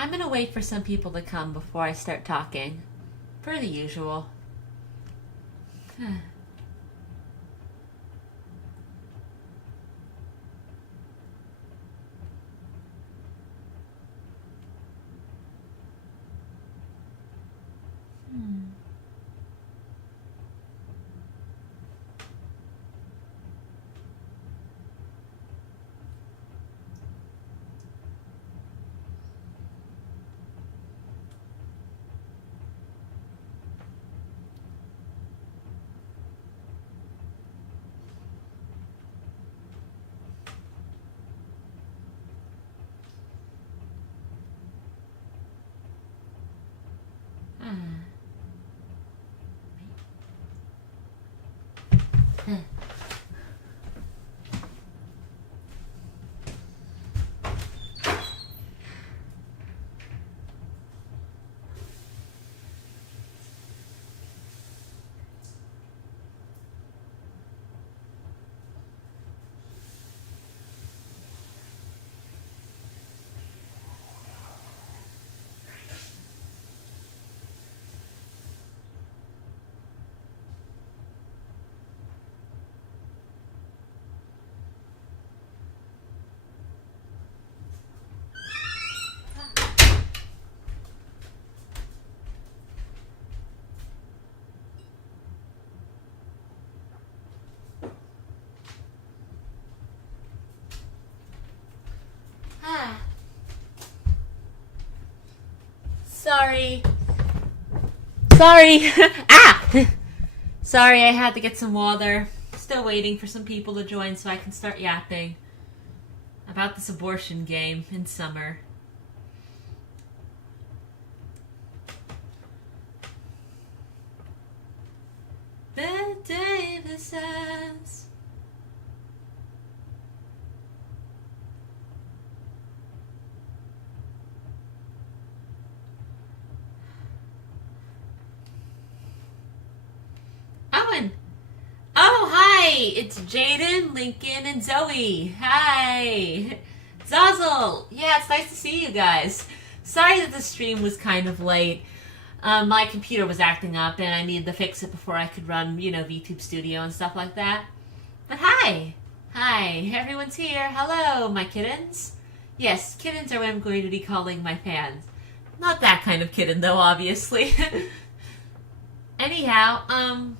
I'm gonna wait for some people to come before I start talking. Per the usual. Sorry. Sorry. Sorry, I had to get some water. Still waiting for some people to join so I can start yapping about this abortion game in summer. The Davises. Owen. Oh, hi. It's Jaden, Lincoln, and Zoe. Hi. Zazzle. Yeah, it's nice to see you guys. Sorry that the stream was kind of late. My computer was acting up and I needed to fix it before I could run, VTube Studio and stuff like that. But hi! Hi, everyone's here. Hello, my kittens. Yes, kittens are what I'm going to be calling my fans. Not that kind of kitten, though, obviously. Anyhow,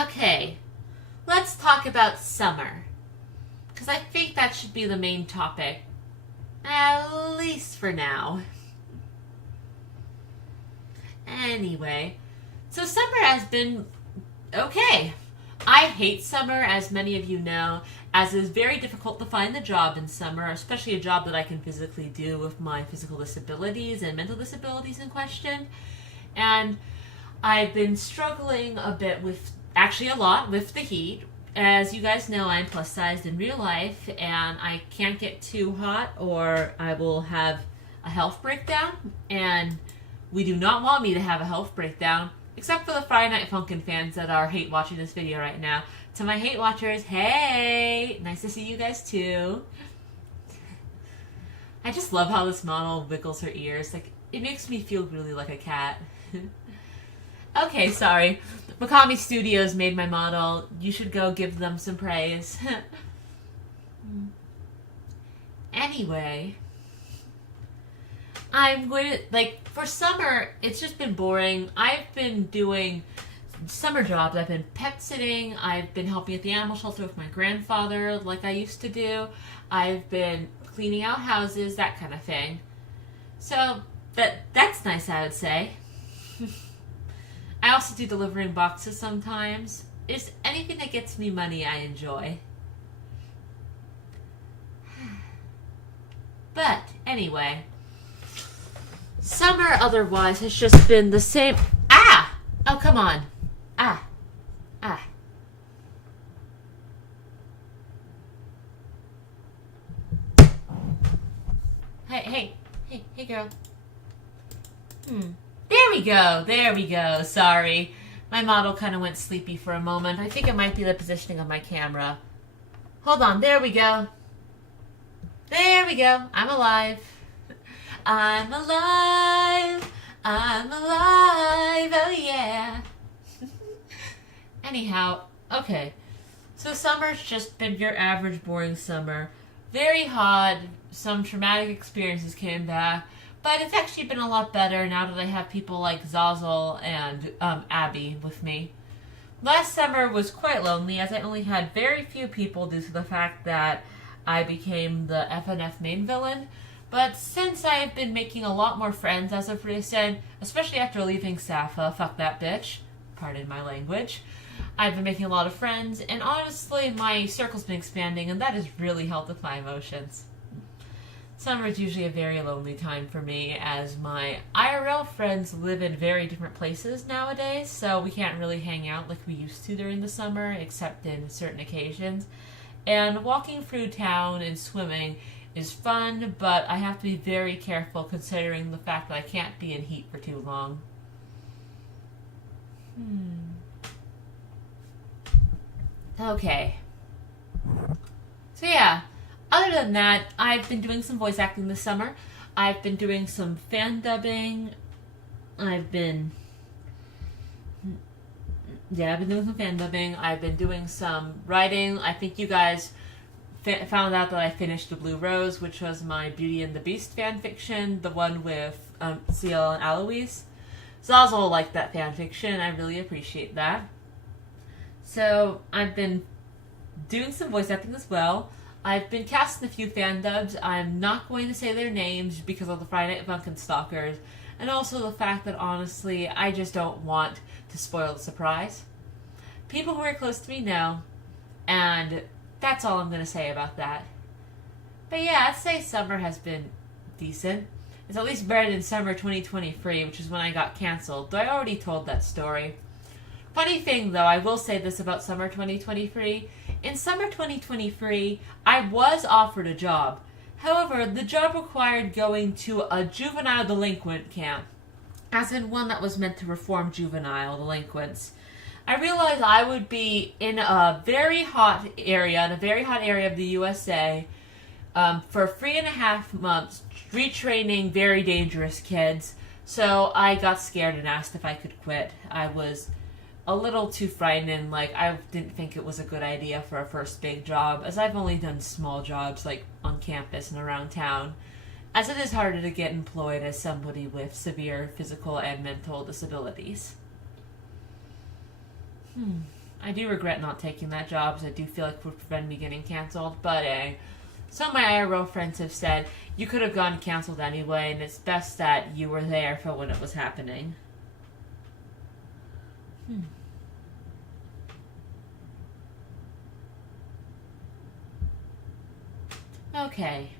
okay. Let's talk about summer. Because I think that should be the main topic. At least for now. Anyway, so summer has been okay. I hate summer, as many of you know, as it is very difficult to find a job in summer, especially a job that I can physically do with my physical disabilities and mental disabilities in question. And I've been struggling a bit with, actually a lot, with the heat. As you guys know, I'm plus sized in real life, and I can't get too hot or I will have a health breakdown, and we do not want me to have a health breakdown, except for the Friday Night Funkin' fans that are hate watching this video right now. To my hate watchers, hey! Nice to see you guys too. I just love how this model wiggles her ears. Like, it makes me feel really like a cat. Okay, sorry. Makami Studios made my model. You should go give them some praise. Anyway, I'm going to, for summer, it's just been boring. I've been doing summer jobs. I've been pet sitting. I've been helping at the animal shelter with my grandfather like I used to do. I've been cleaning out houses, that kind of thing. So, that's nice, I would say. I also do delivering boxes sometimes. It's anything that gets me money I enjoy. But, anyway, summer otherwise has just been the same. Ah! Oh, come on. Ah. Hey, girl. There we go. Sorry. My model kind of went sleepy for a moment. I think it might be the positioning of my camera. Hold on, there we go. I'm alive. I'm alive. I'm alive. Oh yeah. Anyhow, okay. So summer's just been your average boring summer. Very hot. Some traumatic experiences came back. But it's actually been a lot better now that I have people like Zazel and Abby with me. Last summer was quite lonely as I only had very few people due to the fact that I became the FNF main villain. But since I've been making a lot more friends as of recent, especially after leaving Safa, fuck that bitch, pardon my language, I've been making a lot of friends, and honestly, my circle's been expanding, and that has really helped with my emotions. Summer is usually a very lonely time for me, as my IRL friends live in very different places nowadays, so we can't really hang out like we used to during the summer, except in certain occasions. And walking through town and swimming is fun, but I have to be very careful considering the fact that I can't be in heat for too long. Okay. So yeah, other than that, I've been doing some voice acting this summer. I've been doing some fan dubbing. I've been doing some fan dubbing. I've been doing some writing. I think you guys found out that I finished The Blue Rose, which was my Beauty and the Beast fan fiction, the one with Ciel and Aloise. Zazel liked that fan fiction. I really appreciate that. So I've been doing some voice acting as well. I've been casting a few fan dubs. I'm not going to say their names because of the Friday Night Funkin' stalkers, and also the fact that honestly, I just don't want to spoil the surprise. People who are close to me know, and that's all I'm going to say about that. But yeah, I'd say summer has been decent. It's at least better than summer 2023, which is when I got canceled, though I already told that story. Funny thing though, I will say this about summer 2023. In summer 2023, I was offered a job. However, the job required going to a juvenile delinquent camp, as in one that was meant to reform juvenile delinquents. I realized I would be in a very hot area, of the USA, for 3.5 months, retraining very dangerous kids. So I got scared and asked if I could quit. I was a little too frightened, like I didn't think it was a good idea for a first big job, as I've only done small jobs like on campus and around town, as it is harder to get employed as somebody with severe physical and mental disabilities. I do regret not taking that job, as I do feel like it would prevent me getting canceled, but some of my IRL friends have said, you could have gotten canceled anyway, and it's best that you were there for when it was happening. Okay.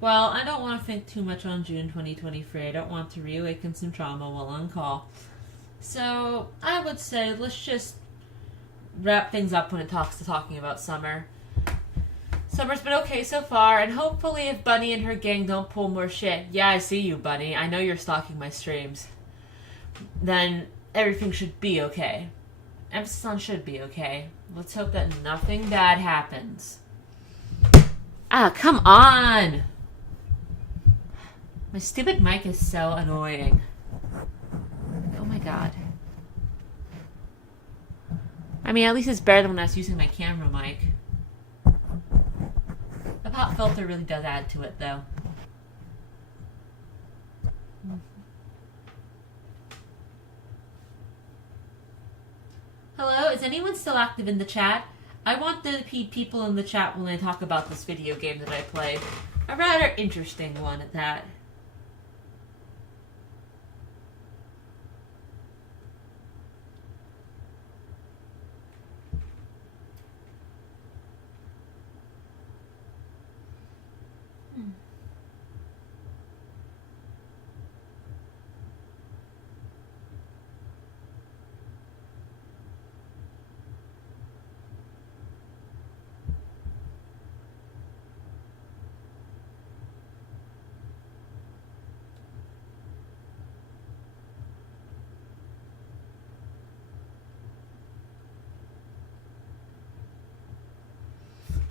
Well, I don't want to think too much on June 2023. I don't want to reawaken some trauma while on call. So, I would say let's just wrap things up when it talks to talking about summer. Summer's been okay so far, and hopefully if Bunny and her gang don't pull more shit, yeah, I see you, Bunny, I know you're stalking my streams, then everything should be okay. Emphasis on should be okay. Let's hope that nothing bad happens. Ah, come on! My stupid mic is so annoying. Oh my god. I mean, at least it's better than when I was using my camera mic. The pop filter really does add to it, though. Hello, is anyone still active in the chat? I want the people in the chat when I talk about this video game that I played. A rather interesting one at that.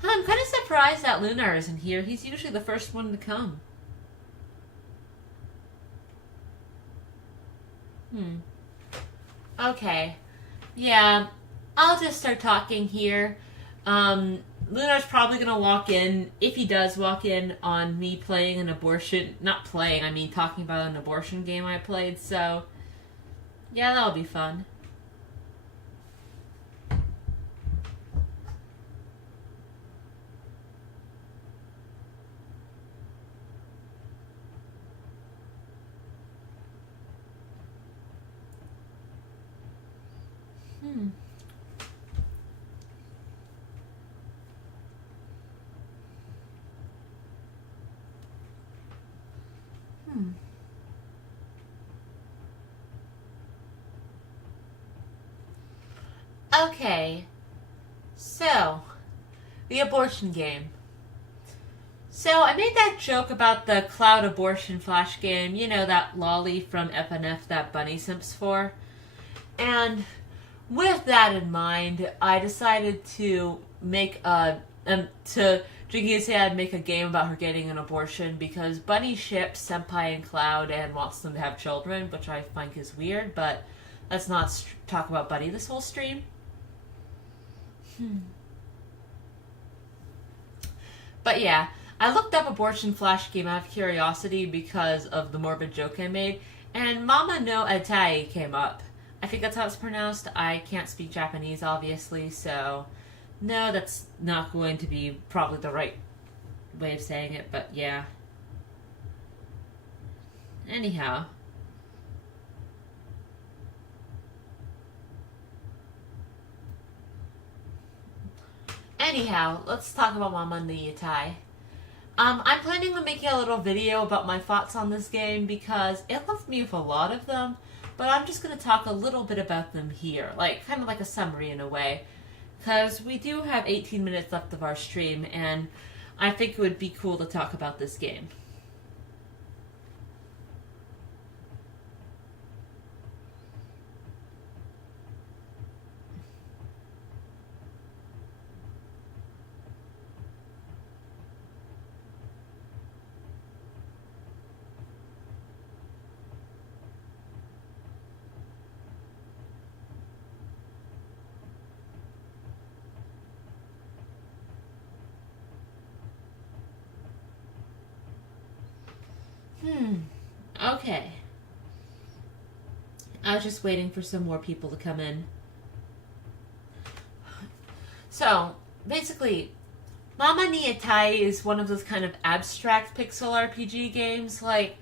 I'm kind of surprised that Lunar isn't here. He's usually the first one to come. Hmm. Okay. Yeah, I'll just start talking here. Lunar's probably gonna walk in, if he does walk in, on me playing an abortion. Not playing, I mean talking about an abortion game I played, so. Yeah, that'll be fun. Hmm. Hmm. Okay, so, the abortion game. So, I made that joke about the cloud abortion flash game, you know, that lolly from FNF that Bunny simps for. And with that in mind, I decided to make to Jinky say I'd make a game about her getting an abortion because Bunny ships Senpai and Cloud and wants them to have children, which I think is weird, but let's not talk about Bunny this whole stream. But yeah, I looked up abortion flash game out of curiosity because of the morbid joke I made, and Mama no Atai came up. I think that's how it's pronounced. I can't speak Japanese, obviously, so no, that's not going to be probably the right way of saying it, but yeah. Anyhow. Anyhow, let's talk about Mama no Yatai. I'm planning on making a little video about my thoughts on this game because it left me with a lot of them, but I'm just going to talk a little bit about them here, like kind of like a summary in a way, because we do have 18 minutes left of our stream, and I think it would be cool to talk about this game. Okay. I was just waiting for some more people to come in. So, basically, Mama no Atai is one of those kind of abstract pixel RPG games. Like,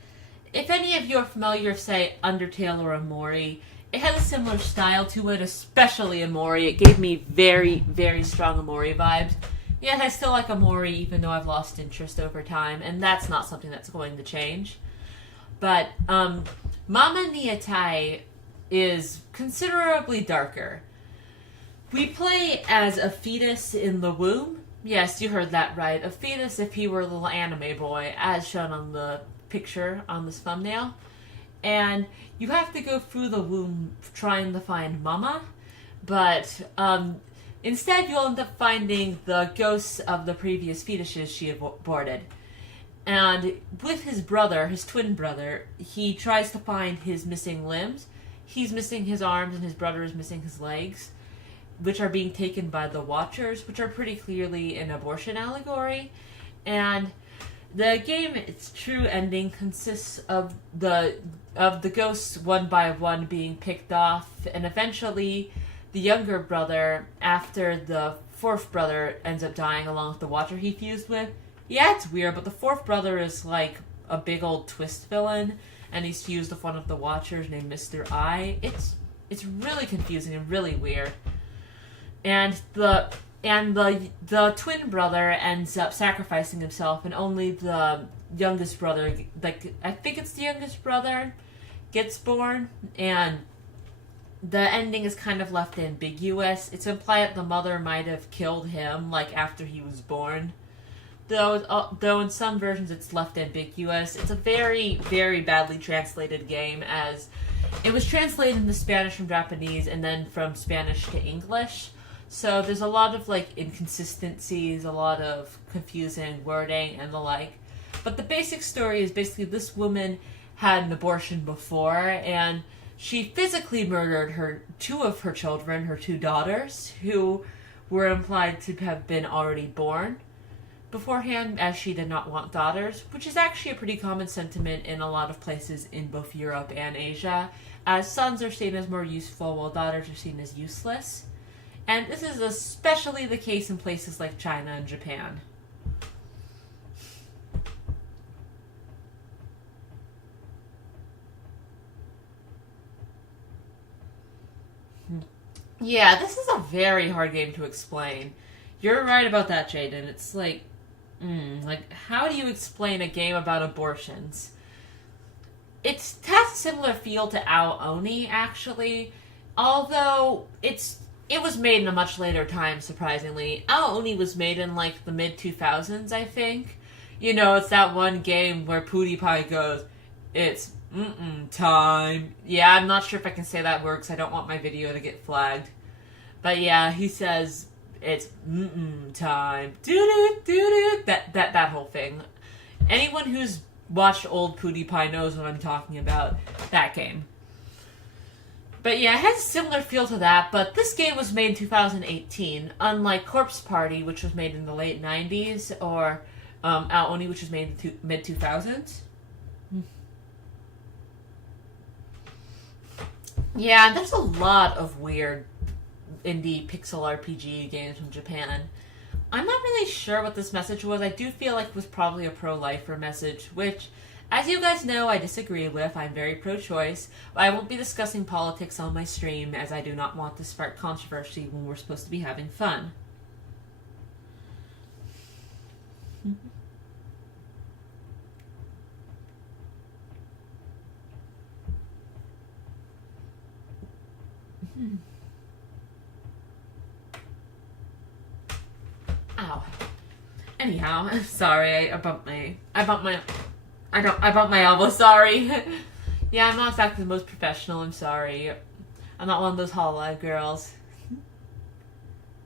if any of you are familiar with, say, Undertale or Amori, it has a similar style to it, especially Amori. It gave me very, very strong Amori vibes. Yet I still like Amori, even though I've lost interest over time, and that's not something that's going to change. But Mama no Atai is considerably darker. We play as a fetus in the womb. Yes, you heard that right. A fetus if he were a little anime boy, as shown on the picture on this thumbnail. And you have to go through the womb trying to find Mama. But instead you'll end up finding the ghosts of the previous fetuses she aborted. And with his brother, his twin brother, he tries to find his missing limbs. He's missing his arms and his brother is missing his legs, which are being taken by the Watchers, which are pretty clearly an abortion allegory. And the game, its true ending consists of the ghosts one by one being picked off, and eventually the younger brother, after the fourth brother ends up dying along with the Watcher he fused with. Yeah, it's weird, but the fourth brother is like a big old twist villain, and he's fused with one of the Watchers named Mr. I. It's really confusing and really weird. And the twin brother ends up sacrificing himself, and only the youngest brother, like I think it's the youngest brother, gets born, and the ending is kind of left ambiguous. It's implied that the mother might have killed him, like after he was born. Though in some versions it's left ambiguous. It's a very, very badly translated game, as it was translated into Spanish from Japanese and then from Spanish to English. So there's a lot of like inconsistencies, a lot of confusing wording and the like. But the basic story is basically this woman had an abortion before, and she physically murdered two of her children, her two daughters, who were implied to have been already born beforehand, as she did not want daughters, which is actually a pretty common sentiment in a lot of places in both Europe and Asia, as sons are seen as more useful while daughters are seen as useless. And this is especially the case in places like China and Japan. Yeah, this is a very hard game to explain. You're right about that, Jaden. It's like, how do you explain a game about abortions? It has a similar feel to Ao Oni, actually, although it was made in a much later time, surprisingly. Ao Oni was made in, like, the mid-2000s, I think. You know, it's that one game where PewDiePie goes, it's time. Yeah, I'm not sure if I can say that word because I don't want my video to get flagged. But yeah, he says, it's time. Doo-doo, that whole thing. Anyone who's watched old PewDiePie knows what I'm talking about. That game. But yeah, it has a similar feel to that, but this game was made in 2018, unlike Corpse Party, which was made in the late 90s, or Ao Oni, which was made in the mid-2000s. Yeah, there's a lot of weird indie pixel RPG games from Japan. I'm not really sure what this message was. I do feel like it was probably a pro-lifer message, which, as you guys know, I disagree with. I'm very pro-choice, but I won't be discussing politics on my stream, as I do not want to spark controversy when we're supposed to be having fun. Ow. Anyhow, I'm sorry. I bumped my elbow. Sorry. Yeah, I'm not exactly the most professional. I'm sorry. I'm not one of those Hololive girls.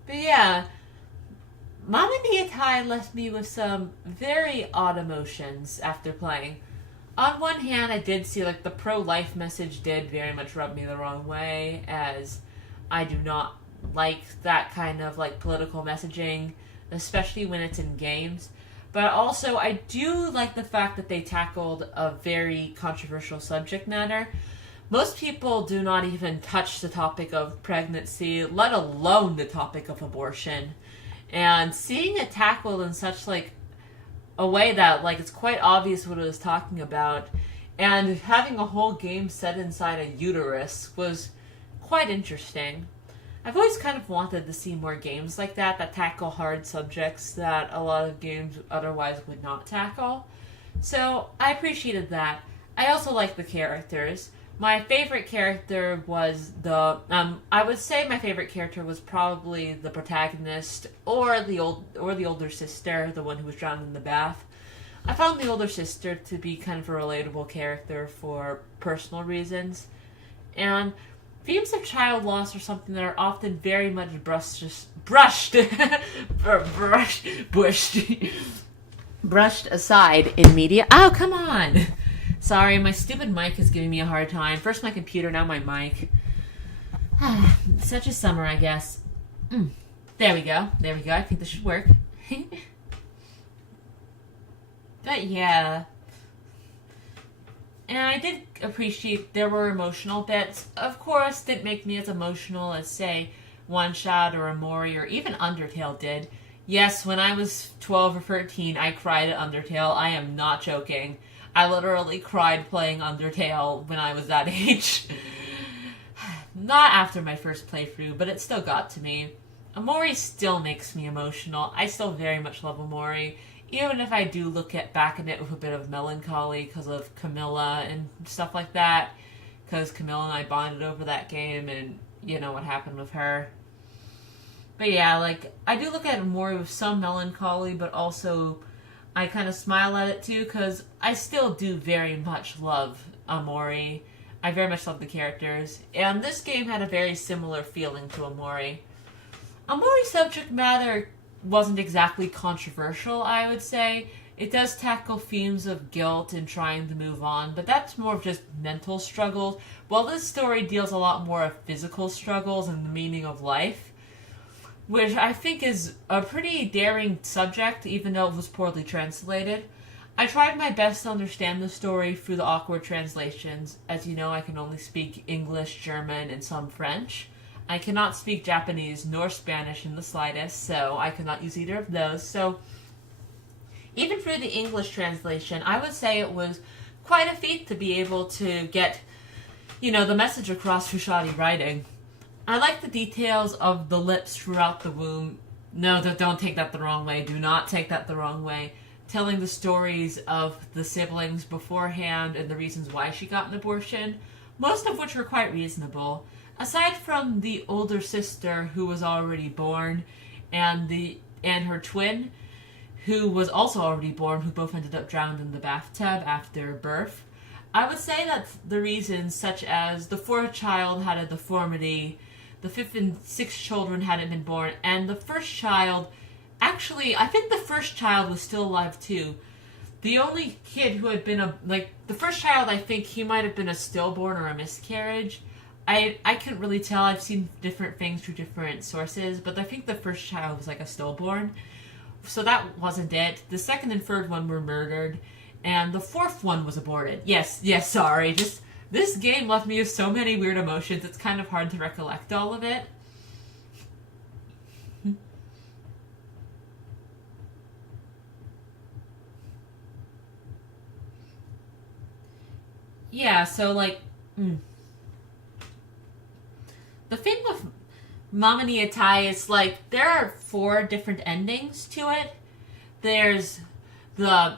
But yeah, Mama Atai left me with some very odd emotions after playing. On one hand, I did see, like, the pro-life message did very much rub me the wrong way, as I do not like that kind of, like, political messaging, especially when it's in games. But also, I do like the fact that they tackled a very controversial subject matter. Most people do not even touch the topic of pregnancy, let alone the topic of abortion. And seeing it tackled in such, like, a way that, like, it's quite obvious what it was talking about, and having a whole game set inside a uterus was quite interesting. I've always kind of wanted to see more games like that tackle hard subjects that a lot of games otherwise would not tackle. So, I appreciated that. I also like the characters. My favorite character was I would say my favorite character was probably the protagonist, or the older sister, the one who was drowned in the bath. I found the older sister to be kind of a relatable character for personal reasons. And themes of child loss are something that are often very much brushed aside in media. Oh, come on! Sorry, my stupid mic is giving me a hard time. First my computer, now my mic. Such a summer, I guess. There we go. I think this should work. But yeah. And I did appreciate there were emotional bits. Of course, didn't make me as emotional as, say, One Shot or Amori or even Undertale did. Yes, when I was 12 or 13, I cried at Undertale. I am not joking. I literally cried playing Undertale when I was that age. Not after my first playthrough, but it still got to me. Amori still makes me emotional. I still very much love Amori, even if I do look back at it with a bit of melancholy because of Camilla and stuff like that. Because Camilla and I bonded over that game, and you know what happened with her. But yeah, like, I do look at Amori with some melancholy, but also I kind of smile at it too, because I still do very much love Amori. I very much love the characters, and this game had a very similar feeling to Amori. Amori's subject matter wasn't exactly controversial, I would say. It does tackle themes of guilt and trying to move on, but that's more of just mental struggles, while this story deals a lot more of physical struggles and the meaning of life, which I think is a pretty daring subject, even though it was poorly translated. I tried my best to understand the story through the awkward translations. As you know, I can only speak English, German, and some French. I cannot speak Japanese nor Spanish in the slightest, so I cannot use either of those. So, even through the English translation, I would say it was quite a feat to be able to get, the message across through shoddy writing. I like the details of the lips throughout the womb. No, don't take that the wrong way. Do not take that the wrong way. Telling the stories of the siblings beforehand and the reasons why she got an abortion, most of which were quite reasonable. Aside from the older sister who was already born, and her twin, who was also already born, who both ended up drowned in the bathtub after birth, I would say that the reasons, such as the fourth child had a deformity, the fifth and sixth children hadn't been born, and the first child, actually, I think the first child was still alive too. The only kid who had been the first child, I think he might have been a stillborn or a miscarriage. I couldn't really tell. I've seen different things through different sources, but I think the first child was like a stillborn. So that wasn't it. The second and third one were murdered, and the fourth one was aborted. Yes, sorry. Just, this game left me with so many weird emotions, it's kind of hard to recollect all of it. Yeah, so the thing with Mamani Atai is there are 4 different endings to it. There's the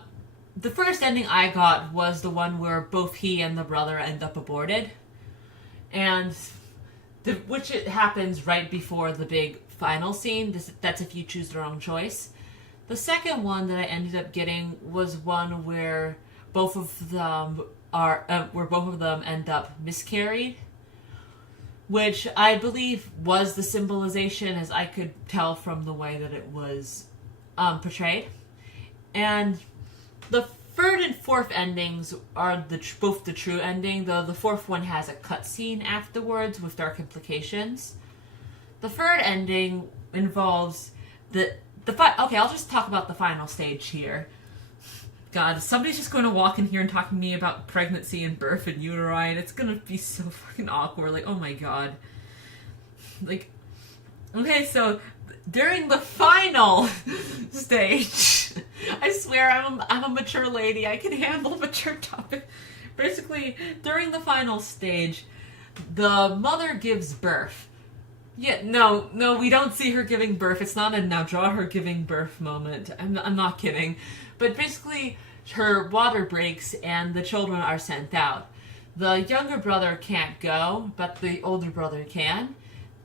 first ending I got was the one where both he and the brother end up aborted, and which it happens right before the big final scene. That's if you choose the wrong choice. The second one that I ended up getting was one where both of them end up miscarried, which I believe was the symbolization, as I could tell from the way that it was portrayed. And the third and fourth endings are both the true ending, though the fourth one has a cutscene afterwards with dark implications. The third ending involves okay, I'll just talk about the final stage here. God, somebody's just going to walk in here and talk to me about pregnancy and birth and uteri, and it's going to be so fucking awkward. Oh my god. Okay, so during the final stage, I swear I'm a mature lady. I can handle mature topics. Basically, during the final stage, the mother gives birth. Yeah, no, we don't see her giving birth. It's not a now draw her giving birth moment. I'm not kidding. But basically, her water breaks and the children are sent out. The younger brother can't go, but the older brother can.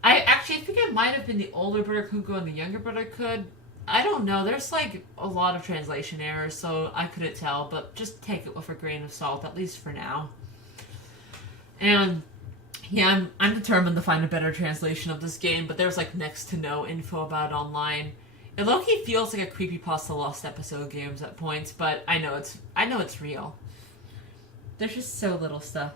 I think it might have been the older brother could go and the younger brother could. I don't know. There's a lot of translation errors, so I couldn't tell, but just take it with a grain of salt, at least for now. And yeah, I'm determined to find a better translation of this game, but there's next to no info about it online. It low-key feels like a creepypasta Lost Episode games at points, but I know it's real. There's just so little stuff.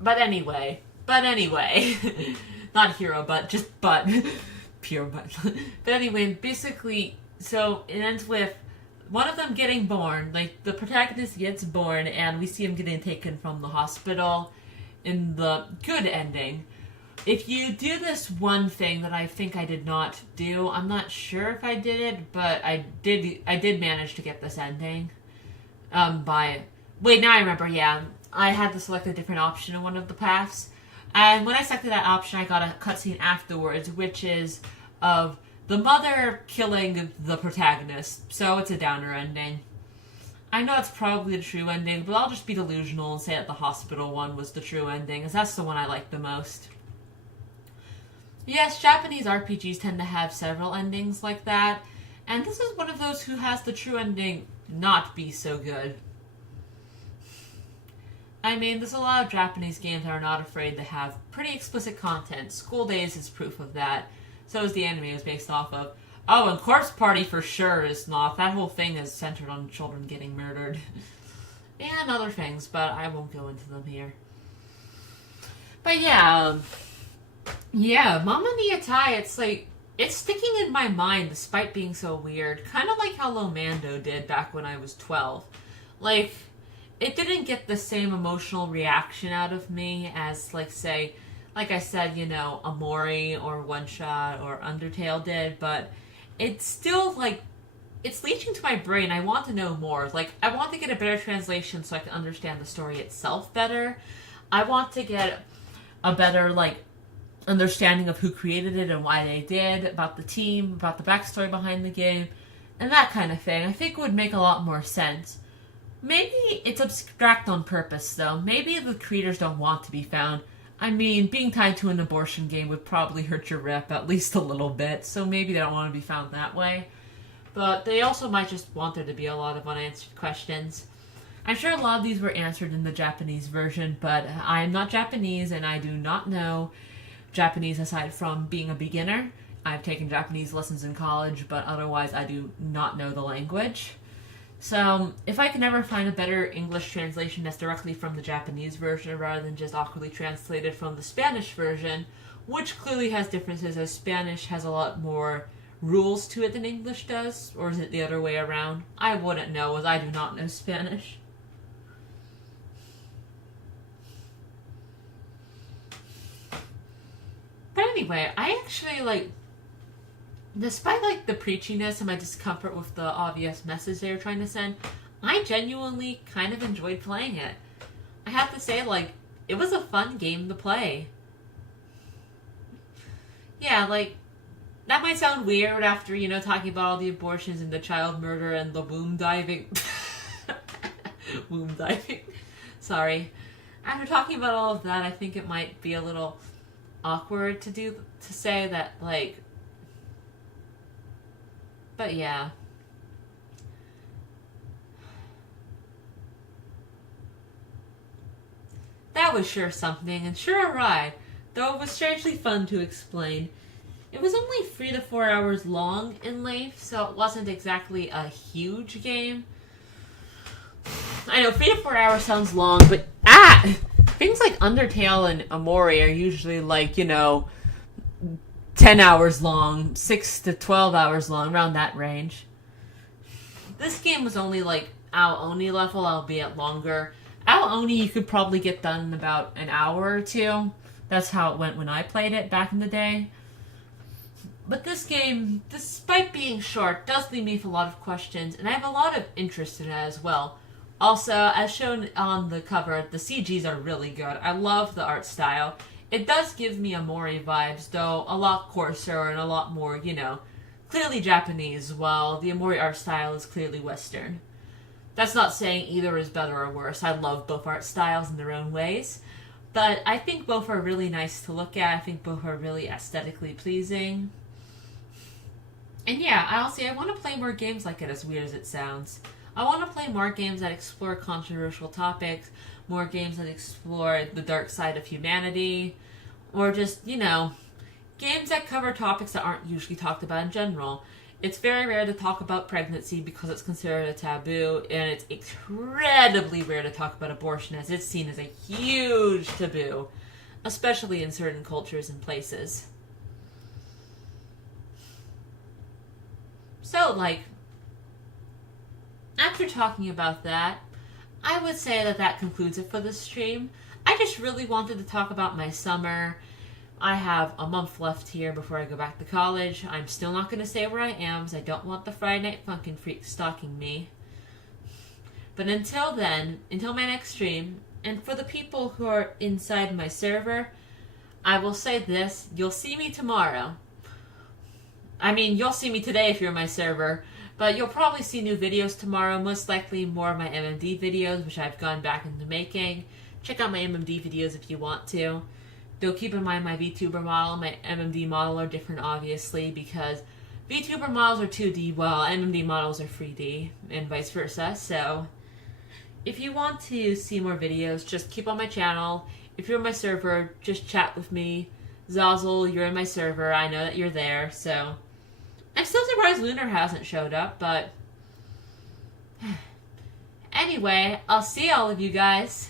But anyway. Not hero, but. Pure but. But anyway, basically, so it ends with one of them getting born. The protagonist gets born, and we see him getting taken from the hospital in the good ending. If you do this one thing that I think I did not do, I'm not sure if I did it, but I did manage to get this ending. Wait, now I remember, yeah. I had to select a different option in one of the paths. And when I selected that option, I got a cutscene afterwards, which is of the mother killing the protagonist. So it's a downer ending. I know it's probably the true ending, but I'll just be delusional and say that the hospital one was the true ending, as that's the one I like the most. Yes, Japanese RPGs tend to have several endings like that, and this is one of those who has the true ending not be so good. I mean, there's a lot of Japanese games that are not afraid to have pretty explicit content. School Days is proof of that. So is the anime is based off of. Oh, and Corpse Party for sure is not. That whole thing is centered on children getting murdered. And other things, but I won't go into them here. But yeah, Mama ni Atai, it's like, it's sticking in my mind despite being so weird. Kind of like how Lomando did back when I was 12. Like, it didn't get the same emotional reaction out of me as, like, say, like I said, you know, Amori or One Shot or Undertale did, but it's still, like, it's leaching to my brain. I want to know more. Like, I want to get a better translation so I can understand the story itself better. I want to get a better, like, understanding of who created it and why they did, about the team, about the backstory behind the game, and that kind of thing. I think it would make a lot more sense. Maybe it's abstract on purpose, though. Maybe the creators don't want to be found. I mean, being tied to an abortion game would probably hurt your rep at least a little bit, so maybe they don't want to be found that way. But they also might just want there to be a lot of unanswered questions. I'm sure a lot of these were answered in the Japanese version, but I am not Japanese and I do not know Japanese aside from being a beginner. I've taken Japanese lessons in college, but otherwise I do not know the language. So, if I can ever find a better English translation that's directly from the Japanese version rather than just awkwardly translated from the Spanish version, which clearly has differences as Spanish has a lot more rules to it than English does, or is it the other way around? I wouldn't know, as I do not know Spanish. But anyway, I actually, like, despite, like, the preachiness and my discomfort with the obvious message they were trying to send, I genuinely kind of enjoyed playing it. I have to say, like, it was a fun game to play. Yeah, like, that might sound weird after, you know, talking about all the abortions and the child murder and the womb diving. Womb diving. Sorry. After talking about all of that, I think it might be a little awkward to say that, like, but yeah. That was sure something, and sure a ride, though it was strangely fun to explain. It was only 3 to 4 hours long in length, so it wasn't exactly a huge game. I know 3 to 4 hours sounds long, but things like Undertale and Amori are usually like, you know, 10 hours long, 6 to 12 hours long, around that range. This game was only like Ao Oni level, albeit longer. Ao Oni you could probably get done in about an hour or two. That's how it went when I played it back in the day. But this game, despite being short, does leave me with a lot of questions, and I have a lot of interest in it as well. Also, as shown on the cover, the CGs are really good. I love the art style. It does give me Amori vibes, though a lot coarser and a lot more, you know, clearly Japanese, while the Amori art style is clearly Western. That's not saying either is better or worse. I love both art styles in their own ways. But I think both are really nice to look at. I think both are really aesthetically pleasing. And yeah, I want to play more games like it, as weird as it sounds. I want to play more games that explore controversial topics, more games that explore the dark side of humanity, or just, you know, games that cover topics that aren't usually talked about in general. It's very rare to talk about pregnancy because it's considered a taboo, and it's incredibly rare to talk about abortion as it's seen as a huge taboo, especially in certain cultures and places. So, like, after talking about that, I would say that concludes it for this stream. I just really wanted to talk about my summer. I have a month left here before I go back to college. I'm still not going to say where I am, because I don't want the Friday Night Funkin' Freak stalking me. But until then, until my next stream, and for the people who are inside my server, I will say this: you'll see me tomorrow. I mean, you'll see me today if you're in my server, but you'll probably see new videos tomorrow, most likely more of my MMD videos, which I've gone back into making. Check out my MMD videos if you want to. Though keep in mind my VTuber model and my MMD model are different, obviously, because VTuber models are 2D, while MMD models are 3D, and vice versa. So, if you want to see more videos, just keep on my channel. If you're on my server, just chat with me. Zazzle, you're in my server. I know that you're there, so... I'm still surprised Lunar hasn't showed up, but... Anyway, I'll see all of you guys